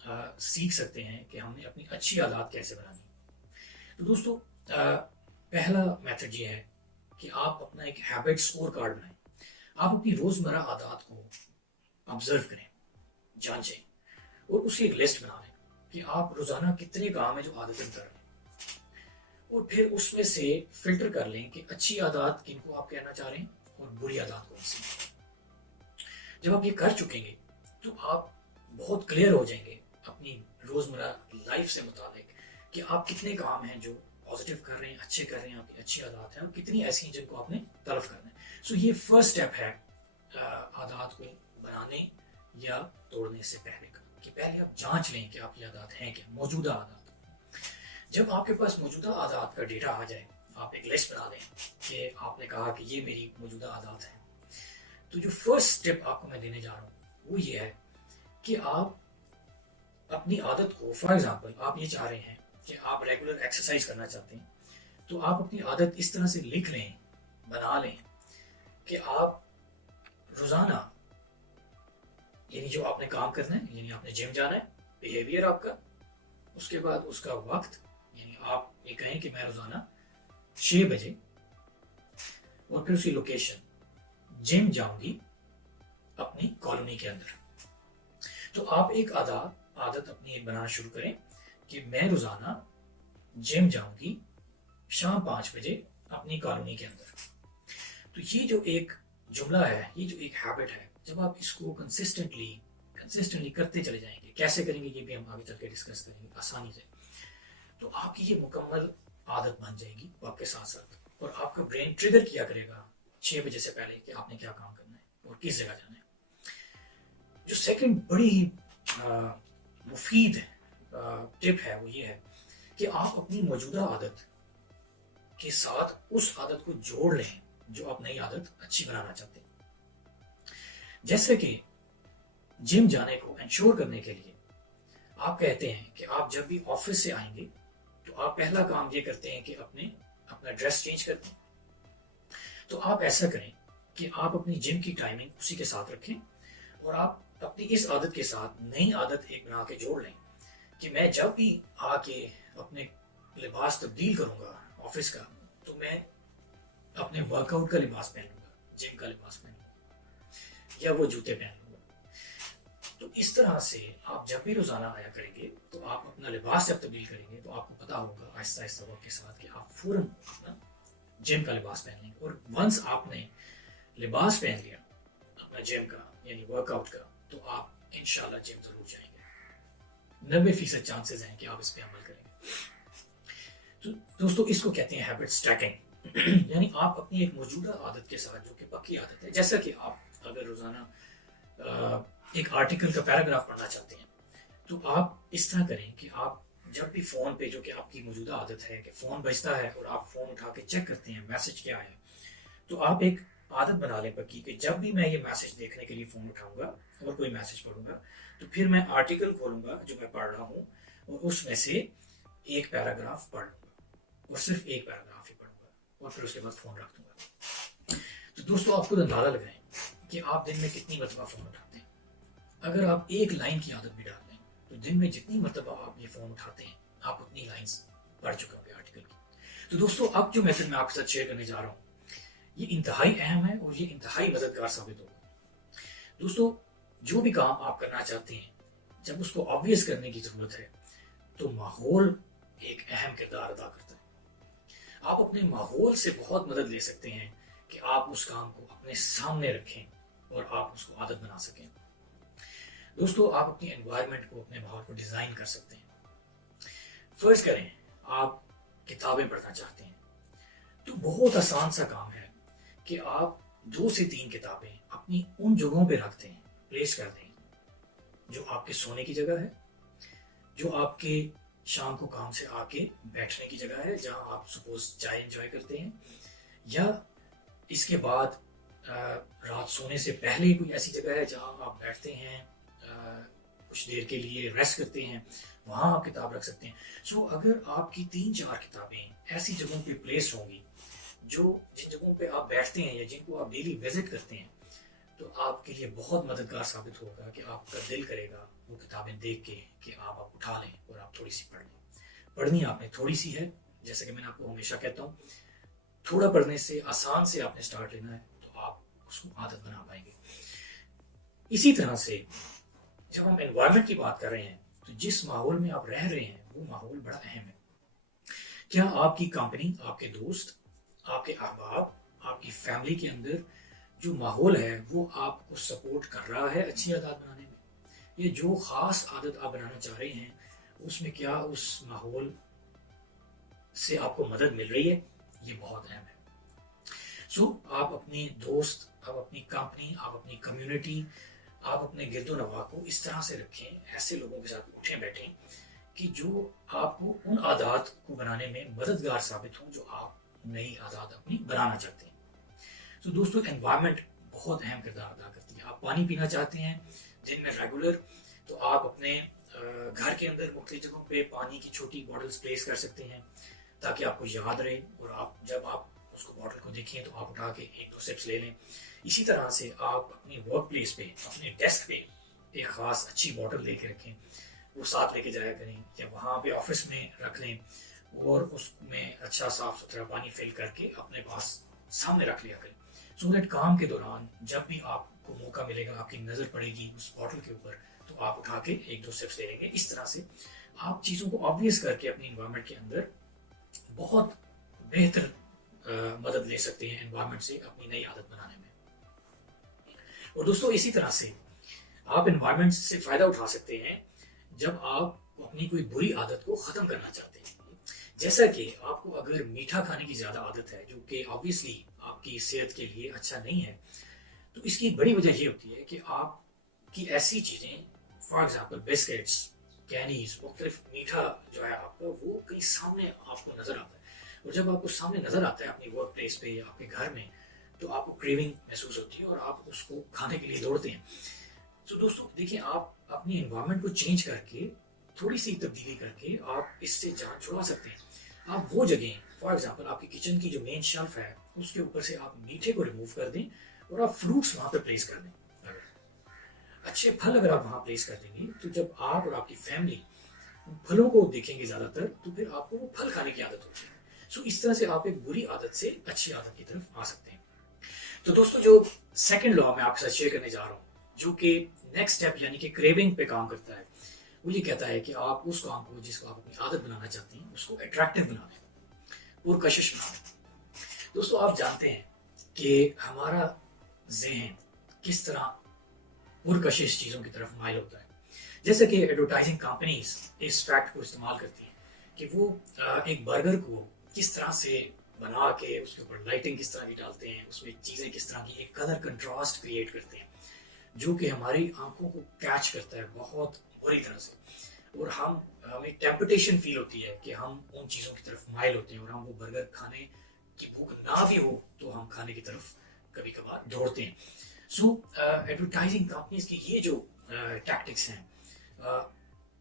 سیکھ سکتے ہیں کہ ہم نے اپنی اچھی عادات کیسے بنانی. تو دوستو پہلا میتھڈ یہ ہے کہ آپ اپنا ایک ہیبٹ اسکور کارڈ بنائیں. آپ اپنی روزمرہ عادات کو آبزرو کریں، جانچیں اور اس کی ایک لسٹ بنا لیں کہ آپ روزانہ کتنے کام ہیں جو عادتاً کر رہے ہیں، اور پھر اس میں سے فلٹر کر لیں کہ اچھی عادات کن کو آپ کہنا چاہ رہے ہیں اور بری عادات کون سی. جب آپ یہ کر چکیں گے تو آپ بہت کلیئر ہو جائیں گے اپنی روزمرہ لائف سے متعلق کہ آپ کتنے کام ہیں جو پازیٹیو کر رہے ہیں، اچھے کر رہے ہیں، آپ کی اچھی عادات ہیں، اور کتنی ایسی ہیں جن کو آپ نے تلف کرنا ہے. سو یہ فرسٹ اسٹیپ ہے عادات کو بنانے یا توڑنے سے پہلے کا، کہ پہلے آپ جانچ لیں کہ آپ کی عادات ہیں کیا، موجودہ عادات. جب آپ کے پاس موجودہ عادات کا ڈیٹا آ جائے، آپ ایک لسٹ بنا لیں کہ آپ نے کہا کہ یہ میری موجودہ عادات ہیں. تو جو فرسٹ اسٹیپ آپ کو میں دینے جا رہا ہوں وہ یہ ہے کہ آپ اپنی عادت کو، فار ایگزامپل آپ یہ چاہ رہے ہیں کہ آپ ریگولر ایکسرسائز کرنا چاہتے ہیں، تو آپ اپنی عادت اس طرح سے لکھ لیں، بنا لیں کہ آپ روزانہ، یعنی جو آپ نے کام کرنا ہے، یعنی آپ نے جم جانا ہے، بیہیویئر آپ کا، اس کے بعد اس کا وقت، یعنی آپ یہ کہیں کہ میں روزانہ 6 بجے، اور پھر اس کی لوکیشن، جم جاؤں گی اپنی کالونی کے اندر. تو آپ ایک عادت اپنی ایک بنانا شروع کریں کہ میں روزانہ جم جاؤں گی شام 5 بجے اپنی کالونی کے اندر. تو یہ جو ایک جملہ ہے، یہ جو ایک ہیبٹ ہے، جب آپ اس کو کنسسٹنٹلی کرتے چلے جائیں گے، کیسے کریں گے یہ بھی ہم آگے چل کے ڈسکس کریں گے آسانی سے، تو آپ کی یہ مکمل عادت بن جائے گی وقت کے ساتھ ساتھ، اور آپ کا برین ٹریگر کیا کرے گا 6 بجے سے پہلے کہ آپ نے کیا کام کرنا ہے اور کس جگہ جانا ہے. جو سیکنڈ بڑی مفید ٹپ ہے وہ یہ ہے کہ آپ اپنی موجودہ عادت کے ساتھ اس عادت کو جوڑ لیں جو آپ نئی عادت اچھی بنانا چاہتے ہیں. جیسے کہ جم جانے کو انشور کرنے کے لیے آپ کہتے ہیں کہ آپ جب بھی آفس سے آئیں گے تو آپ پہلا کام یہ کرتے ہیں کہ اپنا ڈریس چینج کرتے ہیں. تو آپ ایسا کریں کہ آپ اپنی جم کی ٹائمنگ اسی کے ساتھ رکھیں، اور آپ اپنی اس عادت کے ساتھ نئی عادت ایک بنا کے جوڑ لیں کہ میں جب بھی آ کے اپنے لباس تبدیل کروں گا آفس کا، تو میں اپنے ورک آؤٹ کا لباس پہن لوں گا، جم کا لباس پہن لوں گا، یا وہ جوتے پہن لوں گا. تو اس طرح سے آپ جب بھی روزانہ آیا کریں گے تو آپ اپنا لباس جب تبدیل کریں گے تو آپ کو پتا ہوگا آہستہ آہستہ وقت کے ساتھ کہ آپ فوراً اپنا جم کا لباس پہن لیں گے. اور ونس آپ نے لباس پہن لیا اپنا جم کا یعنی ورک آؤٹ کا، تو آپ انشاءاللہ جم ضرور جائیں گے. 90% چانسز ہیں کہ آپ اس پہ عمل کریں گے. تو دوستو اس کو کہتے ہیں ہیبٹ اسٹیکنگ. یعنی آپ اپنی ایک موجودہ عادت کے ساتھ جو کہ پکی عادت ہے، جیسا کہ آپ اگر روزانہ ایک آرٹیکل کا پیراگراف پڑھنا چاہتے ہیں تو آپ اس طرح کریں کہ آپ جب بھی فون پہ، جو کہ آپ کی موجودہ عادت ہے کہ فون بجتا ہے اور آپ فون اٹھا کے چیک کرتے ہیں میسج کیا ہے، تو آپ ایک عادت بنا لیں پکی کہ جب بھی میں یہ میسج دیکھنے کے لیے فون اٹھاؤں گا اور کوئی میسج پڑھوں گا تو پھر میں آرٹیکل کھولوں گا جو میں پڑھ رہا ہوں اور اس میں سے ایک پیراگراف پڑھ لوں گا، اور صرف ایک پیراگراف ہی پڑھوں گا، اور پھر اس کے بعد فون رکھ دوں گا. تو دوستو آپ خود اندازہ لگائیں کہ آپ دن میں کتنی مرتبہ فون اٹھاتے ہیں. اگر آپ ایک لائن کی عادت بھی ڈال دیں تو دن میں جتنی مرتبہ آپ یہ فون اٹھاتے ہیں آپ اتنی لائنز پڑھ چکے ہوں گے آرٹیکل کی. تو دوستو اب جو میتھڈ میں آپ کے ساتھ شیئر کرنے جا رہا ہوں یہ انتہائی اہم ہے اور یہ انتہائی مددگار ثابت ہوگا. دوستو جو بھی کام آپ کرنا چاہتے ہیں جب اس کو آبویس کرنے کی ضرورت ہے تو ماحول ایک اہم کردار ادا کرتا ہے. آپ اپنے ماحول سے بہت مدد لے سکتے ہیں کہ آپ اس کام کو اپنے سامنے رکھیں اور آپ اس کو عادت بنا سکیں. دوستو آپ اپنی انوائرمنٹ کو، اپنے ماحول کو ڈیزائن کر سکتے ہیں. فرض کریں آپ کتابیں پڑھنا چاہتے ہیں تو بہت آسان سا کام ہے کہ آپ 2 سے 3 کتابیں اپنی ان جگہوں پہ رکھ دیں، پلیس کر دیں جو آپ کے سونے کی جگہ ہے، جو آپ کے شام کو کام سے آ کے بیٹھنے کی جگہ ہے جہاں آپ سپوز چائے انجوائے کرتے ہیں، یا اس کے بعد رات سونے سے پہلے کوئی ایسی جگہ ہے جہاں آپ بیٹھتے ہیں، کچھ دیر کے لیے ریسٹ کرتے ہیں، وہاں آپ کتاب رکھ سکتے ہیں. سو اگر آپ کی 3-4 کتابیں ایسی جگہوں پہ پلیس ہوں گی جن جگہوں پہ آپ بیٹھتے ہیں یا جن کو آپ ڈیلی وزٹ کرتے ہیں، تو آپ کے لیے بہت مددگار ثابت ہوگا کہ آپ کا دل کرے گا وہ کتابیں دیکھ کے کہ آپ اٹھا لیں اور آپ تھوڑی سی پڑھ لیں. پڑھنی آپ نے تھوڑی سی ہے، جیسا کہ میں نے آپ کو ہمیشہ کہتا ہوں، تھوڑا پڑھنے سے آسان سے آپ نے سٹارٹ لینا ہے تو آپ اس کو عادت بنا پائیں گے. اسی طرح سے جب ہم انوائرمنٹ کی بات کر رہے ہیں تو جس ماحول میں آپ رہ رہے ہیں وہ ماحول بڑا اہم ہے. کیا آپ کی کمپنی، آپ کے دوست، آپ کے احباب، آپ کی فیملی کے اندر جو ماحول ہے وہ آپ کو سپورٹ کر رہا ہے اچھی عادات بنانے میں؟ یہ جو خاص عادت آپ بنانا چاہ رہے ہیں اس میں کیا اس ماحول سے آپ کو مدد مل رہی ہے؟ یہ بہت اہم ہے. سو آپ اپنے دوست، آپ اپنی کمپنی، آپ اپنی کمیونٹی، آپ اپنے گرد و نواح کو اس طرح سے رکھیں، ایسے لوگوں کے ساتھ اٹھیں بیٹھیں کہ جو آپ کو ان عادات کو بنانے میں مددگار ثابت ہوں جو آپ نئی عادات اپنی بنانا چاہتے ہیں. تو دوستو انوائرمنٹ بہت اہم کردار ادا کرتی ہے. آپ پانی پینا چاہتے ہیں دن میں ریگولر، تو آپ اپنے گھر کے اندر مختلف جگہوں پہ پانی کی چھوٹی بوٹلز پلیس کر سکتے ہیں تاکہ آپ کو یاد رہے، اور آپ جب آپ اس کو بوٹل کو دیکھیں تو آپ اٹھا کے ایک دو سپس لے لیں. اسی طرح سے آپ اپنی ورک پلیس پہ، اپنے ڈیسک پہ ایک خاص اچھی بوٹل لے کے رکھیں، وہ ساتھ لے کے جایا کریں، یا وہاں پہ آفس میں رکھ لیں اور اس میں اچھا صاف ستھرا پانی فل کر کے اپنے پاس سامنے رکھ لیا کریں. سو دیٹ کام کے دوران جب بھی آپ کو موقع ملے گا، آپ کی نظر پڑے گی اس بوٹل کے اوپر، تو آپ اٹھا کے ایک دو سپس لے لیں گے. اس طرح سے آپ چیزوں کو آبویس کر کے اپنی انوائرمنٹ کے اندر بہت بہتر مدد لے سکتے ہیں انوائرمنٹ سے اپنی نئی عادت بنانے میں. اور دوستو اسی طرح سے آپ انوائرمنٹ سے فائدہ اٹھا سکتے ہیں جب آپ اپنی کوئی بری عادت کو ختم کرنا چاہتے ہیں. جیسا کہ آپ کو اگر میٹھا کھانے کی زیادہ عادت ہے جو کہ آبویسلی آپ کی صحت کے لیے اچھا نہیں ہے، تو اس کی ایک بڑی وجہ یہ ہوتی ہے کہ آپ کی ایسی چیزیں، فار ایگزامپل بسکٹس، کینیز، مختلف میٹھا جو ہے آپ کا وہ کہیں سامنے آپ کو نظر آتا ہے، اور جب آپ کو سامنے نظر آتا ہے اپنی ورک پلیس پہ یا آپ کے گھر میں، تو آپ کو کریونگ محسوس ہوتی ہے اور آپ اس کو کھانے کے لیے دوڑتے ہیں. تو دوستو دیکھیں، آپ اپنی انوائرمنٹ کو چینج کر کے، تھوڑی سی تبدیلی کر کے آپ اس سے جان چھڑا سکتے ہیں. آپ وہ جگہیں، فار ایگزامپل آپ کی کچن کی جو مین شیلف ہے اس کے اوپر سے آپ میٹھے کو ریموو کر دیں اور آپ فروٹس وہاں پہ پلیس کر دیں. اچھے پھل اگر آپ وہاں پلیس کر دیں گے تو جب آپ اور آپ کی فیملی پھلوں کو دیکھیں گے زیادہ تر، تو پھر آپ کو وہ پھل کھانے کی عادت ہوتی ہے. سو اس طرح سے آپ ایک بری عادت سے اچھی عادت کی طرف آ سکتے ہیں. تو دوستو جو سیکنڈ لا میں آپ کے ساتھ شیئر کرنے جا رہا ہوں، جو کہ نیکسٹ اسٹیپ یعنی کہ کریونگ پہ کام کرتا ہے، وہ یہ کہتا ہے کہ آپ اس کام کو جس کو آپ اپنی عادت بنانا چاہتے ہیں اس کو اٹریکٹیو بنا دیں، پرکشش بنا دیں. دوستو آپ جانتے ہیں کہ ہمارا ذہن کس طرح پرکشش چیزوں کی طرف مائل ہوتا ہے. جیسے کہ ایڈورٹائزنگ کمپنیز اس فیکٹ کو استعمال کرتی ہیں کہ وہ ایک برگر کو کس طرح سے بنا کے اس کے اوپر لائٹنگ کس طرح کی ڈالتے ہیں، اس میں چیزیں کس طرح کی ایک کلر کنٹراسٹ کریٹ کرتے ہیں جو کہ ہماری آنکھوں کو کیچ کرتا ہے بہت بری طرح سے، اور ہمیں ٹیمپٹیشن فیل ہوتی ہے کہ ہم ان چیزوں کی طرف مائل ہوتے ہیں، اور ہم وہ برگر کھانے کی بھوک نہ بھی ہو تو ہم کھانے کی طرف کبھی کبھار دوڑتے ہیں. سو ایڈورٹائزنگ کمپنیز کی یہ جو ٹیکٹکس ہیں،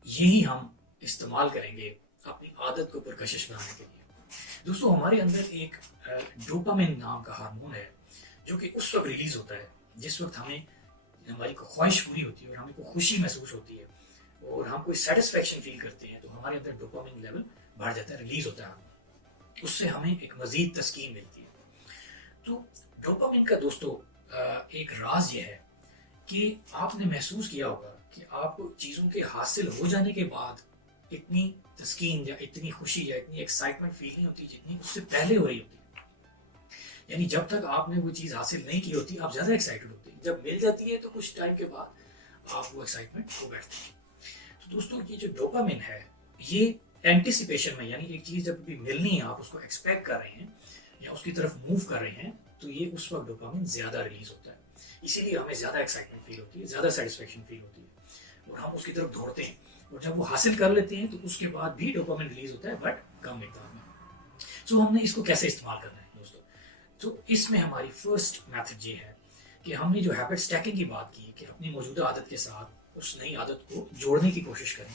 یہی ہم استعمال کریں گے اپنی عادت کو پرکشش بنانے کے لیے. دوستو ہمارے اندر ایک ڈوپامن نام کا ہارمون ہے جو کہ اس وقت ریلیز ہوتا ہے جس وقت ہماری کو خواہش پوری ہوتی ہے اور ہمیں کو خوشی محسوس ہوتی ہے اور ہم کوئی سیٹسفیکشن فیل کرتے ہیں، تو ہمارے اندر ڈوپامن لیول بڑھ جاتا ہے، ریلیز ہوتا ہے، اس سے ہمیں ایک مزید تسکین ملتی ہے. تو ڈوپامن کا دوستو ایک راز یہ ہے کہ آپ نے محسوس کیا ہوگا کہ آپ کو چیزوں کے حاصل ہو جانے کے بعد اتنی تسکین یا اتنی خوشی یا اتنی ایکسائٹمنٹ فیل نہیں ہوتی جتنی اس سے پہلے ہو رہی ہوتی. یعنی جب تک آپ نے وہ چیز حاصل نہیں کی ہوتی آپ زیادہ ایکسائٹڈ ہوتے ہیں، جب مل جاتی ہے تو کچھ ٹائم کے بعد آپ وہ ایکسائٹمنٹ کھو بیٹھتے ہیں. تو دوستو یہ جو ڈوپامن ہے یہ اینٹیسپیشن میں، یعنی ایک چیز جب بھی ملنی ہے آپ اس کو ایکسپیکٹ کر رہے ہیں یا اس کی طرف موو کر رہے ہیں، تو یہ اس وقت ڈوپامن زیادہ ریلیز ہوتا ہے. اسی لیے ہمیں زیادہ ایکسائٹمنٹ فیل ہوتی ہے، زیادہ سیٹسفیکشن فیل ہوتی ہے اور ہم اس کی طرف دوڑتے ہیں. اور جب وہ حاصل کر لیتے ہیں تو اس کے بعد بھی ڈوپامن ریلیز ہوتا ہے، بٹ کم مقدار میں. سو ہم نے اس کو کیسے استعمال کرنا ہے دوستو؟ تو اس میں ہماری فرسٹ میتھڈ یہ ہے کہ ہم نے جو ہیبٹ اسٹیکنگ کی بات کی کہ اپنی موجودہ عادت کے ساتھ اس نئی عادت کو جوڑنے کی کوشش کریں،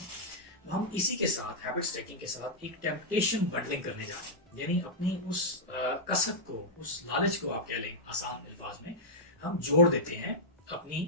ہم اسی کے ساتھ ہیبٹ اسٹیکنگ کے ساتھ ایک ٹیمپٹیشن بنڈلنگ کرنے جا رہے ہیں. یعنی اپنی اس کسب کو، اس لالچ کو آپ کہہ لیں آسان الفاظ میں، ہم جوڑ دیتے ہیں اپنی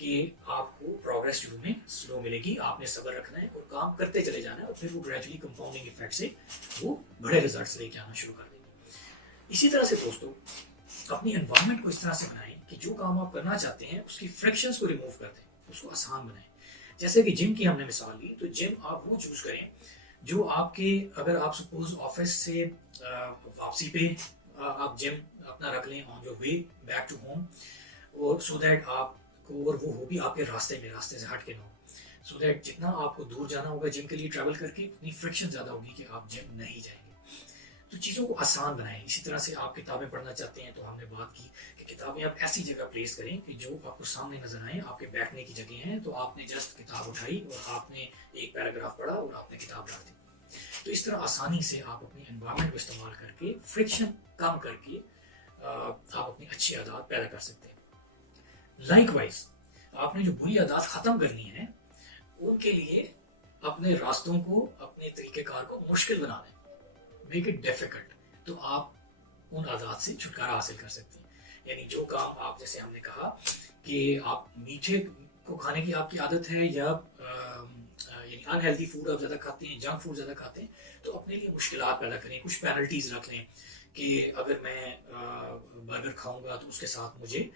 کہ آپ کو پروگرس شروع میں سلو ملے گی، آپ نے صبر رکھنا ہے اور کام کرتے چلے جانا ہے، اور پھر وہ گریجولی کمپاؤنڈنگ ایفیکٹ سے وہ بڑے ریزلٹس لے کے آنا شروع کر دیں گے۔ اسی طرح سے دوستوں اپنی انوائرمنٹ کو اس طرح سے بنائیں کہ جو کام آپ کرنا چاہتے ہیں اس کی فرکشنز کو ریموو کر دیں، اس کو آسان بنائیں۔ جیسے کہ جم کی ہم نے مثال لی، تو جم آپ وہ چوز کریں جو آپ کے، اگر آپ سپوز آفس سے واپسی پہ آپ جم اپنا رکھ لیں on your way back to home, اور سو دیٹ آپ کو، اور وہ ہو بھی آپ کے راستے سے ہٹ کے نہ ہو، سو دیٹ جتنا آپ کو دور جانا ہوگا جم کے لیے ٹریول کر کے، اتنی فرکشن زیادہ ہوگی کہ آپ جم نہیں جائیں گے۔ تو چیزوں کو آسان بنائیں۔ اسی طرح سے آپ کتابیں پڑھنا چاہتے ہیں تو ہم نے بات کی کہ کتابیں آپ ایسی جگہ پلیس کریں کہ جو آپ کو سامنے نظر آئیں، آپ کے بیٹھنے کی جگہ ہیں، تو آپ نے جسٹ کتاب اٹھائی اور آپ نے ایک پیراگراف پڑھا اور آپ نے کتاب رکھ دی۔ تو اس طرح آسانی سے آپ اپنی انوائرمنٹ کو استعمال کر کے فرکشن کم کر کے آپ اپنی اچھی عادات پیدا کر سکتے ہیں۔ لائک وائز آپ نے جو بری عادات ختم کرنی ہیں ان کے لیے اپنے راستوں کو، اپنے طریقہ کار کو مشکل بنا دیں، میک اٹ ڈیفیکلٹ، تو آپ ان عادات سے چھٹکارا حاصل کر سکتے ہیں۔ یعنی جو کام آپ، جیسے ہم نے کہا کہ آپ میٹھے کو کھانے کی آپ کی عادت ہے، یا یعنی انہیلدی فوڈ آپ زیادہ کھاتے ہیں، جنک فوڈ زیادہ کھاتے ہیں، تو اپنے لیے مشکلات پیدا کریں، کچھ پینلٹیز رکھ لیں کہ اگر میں برگر کھاؤں گا تو اس کے ساتھ مجھے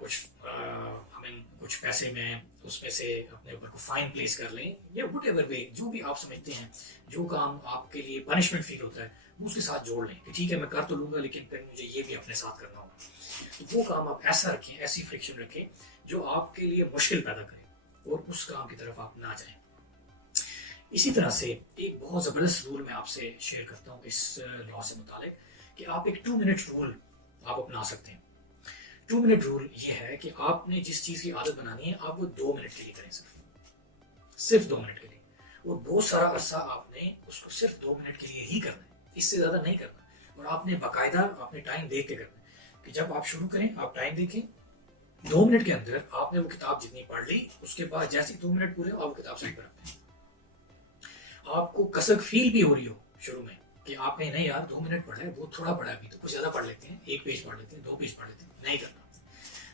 کچھ پیسے میں اس میں سے اپنے اوپر کو فائن پلیس کر لیں، یا وٹ ایور وے، جو بھی آپ سمجھتے ہیں جو کام آپ کے لیے پنشمنٹ فیل ہوتا ہے وہ اس کے ساتھ جوڑ لیں کہ ٹھیک ہے میں کر تو لوں گا لیکن پھر مجھے یہ بھی اپنے ساتھ کرنا ہوگا۔ تو وہ کام آپ ایسا رکھیں، ایسی فرکشن رکھیں جو آپ کے لیے مشکل پیدا کرے اور اس کام کی طرف آپ نہ جائیں۔ اسی طرح سے ایک بہت زبردست رول میں آپ سے شیئر کرتا ہوں اس لا سے متعلق، کہ آپ ایک 2 منٹ رول آپ اپنا سکتے ہیں۔ 2 منٹ رول یہ ہے کہ آپ نے جس چیز کی عادت بنانی ہے آپ وہ 2 منٹ کے لیے کریں، صرف 2 منٹ کے لیے، اور بہت سارا عرصہ آپ نے اس کو صرف 2 منٹ کے لیے ہی کرنا ہے، اس سے زیادہ نہیں کرنا، اور آپ نے باقاعدہ اپنے ٹائم دیکھ کے کرنا ہے کہ جب آپ شروع کریں آپ ٹائم دیکھیں، 2 منٹ کے اندر آپ نے وہ کتاب جتنی پڑھ لی، اس کے بعد جیسے 2 منٹ پورے آپ وہ کتاب سائڈ پر رکھتے ہیں۔ آپ کو کسک فیل بھی ہو رہی ہو شروع میں کہ آپ نے نہیں یار 2 منٹ پڑھا ہے، وہ تھوڑا پڑھا ہے، ابھی تو کچھ زیادہ پڑھ لیتے ہیں، 1 پیج پڑھ لیتے ہیں، 2 پیج پڑھ لیتے ہیں، نہیں کرنا،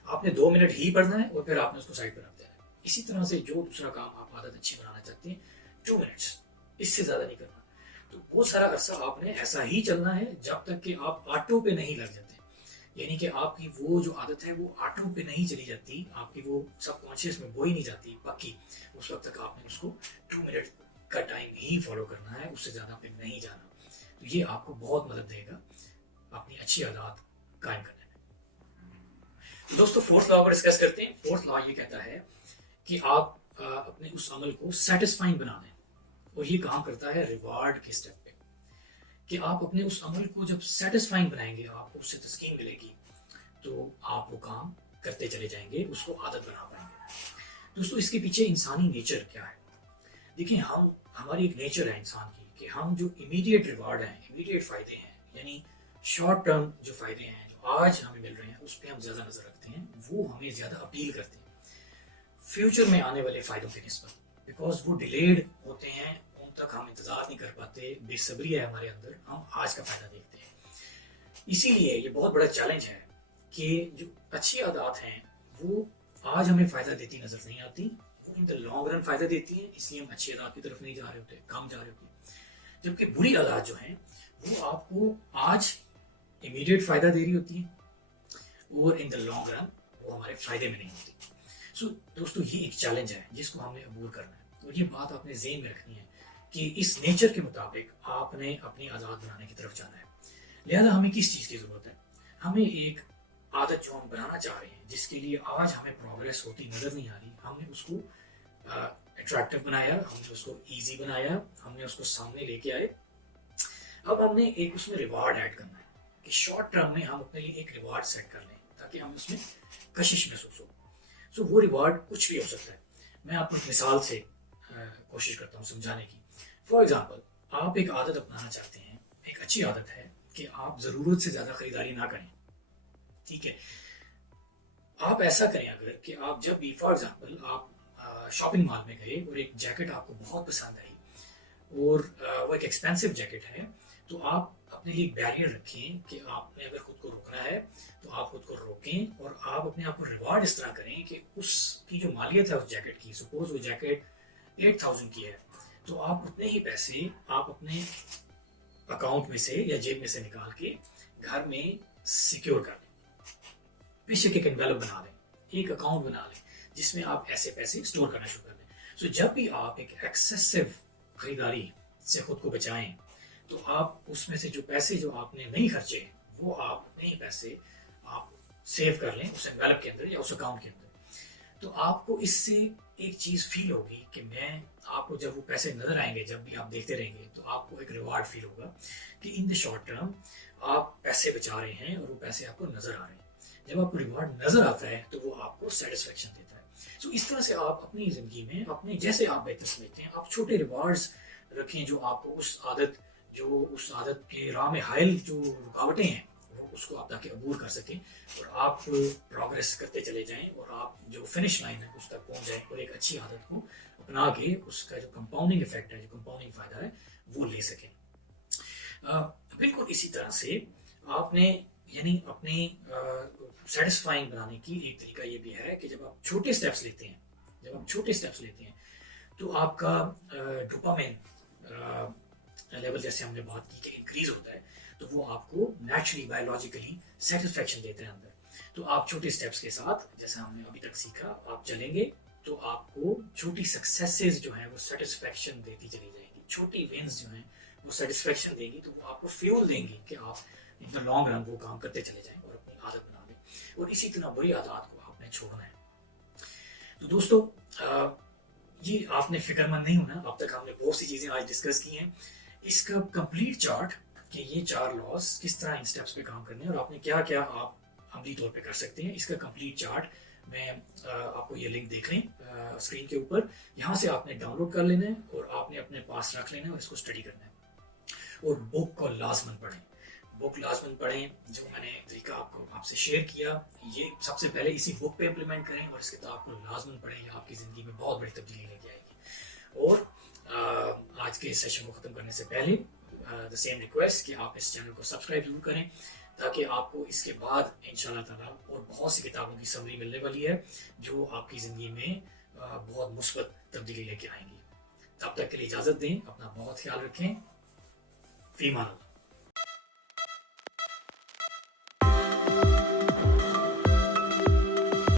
آپ نے 2 منٹ ہی پڑھنا ہے اور پھر آپ نے اس کو سائڈ پہ رکھ دینا ہے۔ اسی طرح سے جو دوسرا کام آپ عادت اچھی بنانا چاہتے ہیں 2 منٹس، اس سے زیادہ نہیں کرنا۔ تو بہت سارا عرصہ آپ نے ایسا ہی چلنا ہے جب تک کہ آپ آٹو پہ نہیں لگ جاتے، یعنی کہ آپ کی وہ جو عادت ہے وہ آٹو پہ نہیں چلی جاتی، آپ کی وہ سب کانشیس میں بوئی نہیں جاتی پکی، اس وقت تک آپ نے اس کو 2 منٹ کا ٹائم ہی فالو کرنا ہے، اس سے زیادہ پہ نہیں جانا۔ تو یہ آپ کو بہت مدد دے گا اپنی اچھی عادات قائم کرنے میں۔ دوستو فورتھ لا کو ڈسکس کرتے ہیں۔ فورتھ لا یہ کہتا ہے کہ آپ اپنے اس عمل کو سیٹسفائنگ بنا دیں، اور یہ کام کرتا ہے ریوارڈ کے اسٹیپ پہ، کہ آپ اپنے اس عمل کو جب سیٹسفائنگ بنائیں گے، آپ کو اس سے تسکین ملے گی، تو آپ وہ کام کرتے چلے جائیں گے، اس کو عادت بنا پائیں گے۔ دوستو اس کے پیچھے انسانی نیچر کیا ہے؟ دیکھیں ہماری ایک نیچر ہے انسان کی کہ ہم جو امیڈیٹ ریوارڈ ہیں، امیڈیٹ فائدے ہیں، یعنی شارٹ ٹرم جو فائدے ہیں جو آج ہمیں مل رہے ہیں اس پہ ہم زیادہ نظر رکھتے ہیں، وہ ہمیں زیادہ اپیل کرتے ہیں فیوچر میں آنے والے فائدوں کے نسبت، بیکاز وہ ڈیلیڈ ہوتے ہیں، ان تک ہم انتظار نہیں کر پاتے، بے صبری ہے ہمارے اندر، ہم آج کا فائدہ دیکھتے ہیں۔ اسی لیے یہ بہت بڑا چیلنج ہے کہ جو اچھی عادات ہیں وہ آج ہمیں فائدہ دیتی نظر نہیں آتی، وہ ان دا لانگ رن فائدہ دیتی ہیں، اس لیے ہم اچھی عادات کی طرف نہیں جا رہے ہوتے، کم جا رہے ہوتے ہیں، جبکہ بری عادات جو ہیں وہ آپ کو آج امیڈیٹ فائدہ دے رہی ہوتی ہیں اور ان دا لانگ رن وہ ہمارے فائدے میں نہیں ہوتی۔ سو دوستو یہ ایک چیلنج ہے جس کو ہم نے عبور کرنا ہے، اور یہ بات آپ نے ذہن میں رکھنی ہے کہ اس نیچر کے مطابق آپ نے اپنی عادات بنانے کی طرف جانا ہے۔ لہذا ہمیں کس چیز کی ضرورت ہے؟ ہمیں ایک عادت جو ہم بنانا چاہ رہے ہیں، جس کے لیے آج ہمیں پروگریس ہوتی نظر نہیں آ رہی، ہم نے اس کو اٹریکٹیو بنایا، ہم نے اس کو ایزی بنایا، ہم نے اس کو سامنے لے کے آئے۔ اب ہم نے ایک اس میں ریوارڈ ایڈ کرنا ہے کہ شارٹ ٹرم میں ہم اپنے لیے ایک ریوارڈ سیٹ کر لیں تاکہ ہم اس میں کشش محسوس ہو۔ سو وہ ریوارڈ کچھ بھی ہو سکتا ہے۔ میں آپ کو ایک مثال سے کوشش کرتا ہوں سمجھانے کی۔ فار ایگزامپل آپ ایک عادت اپنانا چاہتے ہیں، ایک اچھی عادت ہے کہ آپ ضرورت سے زیادہ خریداری نہ کریں، ٹھیک ہے؟ آپ ایسا کریں اگر کہ آپ جب بھی فار ایگزامپل آپ شاپنگ مال میں گئے اور ایک جیکٹ آپ کو بہت پسند آئی اور وہ ایک ایکسپینسو جیکٹ ہے، تو آپ اپنے لیے ایک بیریئر رکھیں کہ آپ نے اگر خود کو روکنا ہے تو آپ خود کو روکیں، اور آپ اپنے آپ کو ریوارڈ اس طرح کریں کہ اس کی جو مالیت ہے اس جیکٹ کی، سپوز وہ جیکٹ 8000 کی ہے، تو آپ اتنے ہی پیسے آپ اپنے اکاؤنٹ میں سے یا جیب میں سے نکال کے گھر میں سیکیور کر لیں، بے شک ایک انویلپ بنا لیں، ایک اکاؤنٹ بنا لیں جس میں آپ ایسے پیسے اسٹور کرنا شروع کر دیں۔ سو جب بھی آپ ایک ایکسیسو خریداری سے خود کو بچائیں تو آپ اس میں سے جو پیسے جو آپ نے نہیں خرچے وہ آپ اتنے ہی پیسے آپ سیو کر لیں اس انویلپ کے اندر یا اس اکاؤنٹ کے اندر۔ تو آپ کو اس سے ایک چیز فیل ہوگی کہ آپ کو جب وہ پیسے نظر آئیں گے، جب بھی آپ دیکھتے رہیں گے تو آپ کو ایک ریوارڈ فیل ہوگا کہ ان دا شارٹ ٹرم آپ پیسے بچا رہے ہیں اور وہ پیسے آپ کو نظر آ رہے ہیں۔ جب آپ کو ریوارڈ نظر آتا ہے تو وہ آپ کو سیٹسفیکشن دیتا ہے۔ سو اس طرح سے آپ اپنی زندگی میں اپنے جیسے آپ بہتر سمجھتے ہیں آپ چھوٹے ریوارڈز رکھیں جو آپ کو اس عادت کے راہ میں حائل جو رکاوٹیں ہیں وہ اس کو آپ تاکہ عبور کر سکیں اور آپ پروگریس کرتے چلے جائیں اور آپ جو فنش لائن ہے اس تک پہنچ جائیں اور ایک اچھی عادت کو اپنا کے اس کا جو کمپاؤنڈنگ افیکٹ ہے، جو کمپاؤنڈنگ فائدہ ہے وہ لے سکیں۔ بالکل اسی طرح سے آپ نے یعنی اپنی سیٹسفائنگ بنانے کی ایک طریقہ یہ بھی ہے کہ جب آپ چھوٹے سٹیپس لیتے ہیں تو آپ کا ڈوپامین لیول جیسے ہم نے بات کی کہ انکریز ہوتا ہے، تو وہ آپ کو نیچرلی بایولوجیکلی سیٹسفیکشن دیتے ہیں اندر۔ تو آپ چھوٹے سٹیپس کے ساتھ جیسا ہم نے ابھی تک سیکھا آپ چلیں گے تو آپ کو چھوٹی سکسیسز جو ہیں وہ سیٹسفیکشن دیتی چلی جائیں گی، چھوٹی ونز جو ہیں وہ سیٹسفیکشن دیں گی، تو وہ آپ کو فیول دیں گی کہ آپ ان دا لانگ رن وہ کام کرتے چلے جائیں اور اپنی عادت بنا لیں، اور اسی طرح بری عادات کو آپ نے چھوڑنا ہے۔ تو دوستو یہ آپ نے فکر مند نہیں ہونا، اب تک ہم نے بہت سی چیزیں آج ڈسکس کی ہیں، اس کا کمپلیٹ چارٹ کہ یہ 4 لاز کس طرح ان سٹیپس پہ کام کرنے ہیں اور آپ نے کیا کیا آپ عملی طور پہ کر سکتے ہیں، اس کا کمپلیٹ چارٹ میں آپ کو یہ لنک دیکھ لیں اسکرین کے اوپر، یہاں سے آپ نے ڈاؤن لوڈ کر لینا ہے اور آپ نے اپنے پاس رکھ لینا ہے اور اس کو اسٹڈی کرنا ہے، اور بک کو لازماً پڑھیں جو میں نے طریقہ آپ سے شیئر کیا، یہ سب سے پہلے اسی بک پہ امپلیمنٹ کریں اور اس کتاب کو لازماً پڑھیں، یہ آپ کی زندگی میں بہت بڑی تبدیلی لے کے آئے گی۔ اور آج کے اس سیشن کو ختم کرنے سے پہلے دا سیم ریکویسٹ کہ آپ اس چینل کو سبسکرائب ضرور کریں تاکہ آپ کو اس کے بعد انشاءاللہ تعالیٰ اور بہت سی کتابوں کی سمری ملنے والی ہے جو آپ کی زندگی میں بہت مثبت تبدیلی لے کے آئیں گی۔ تب تک کے لیے اجازت دیں، اپنا بہت خیال رکھیں، فی امان اللہ۔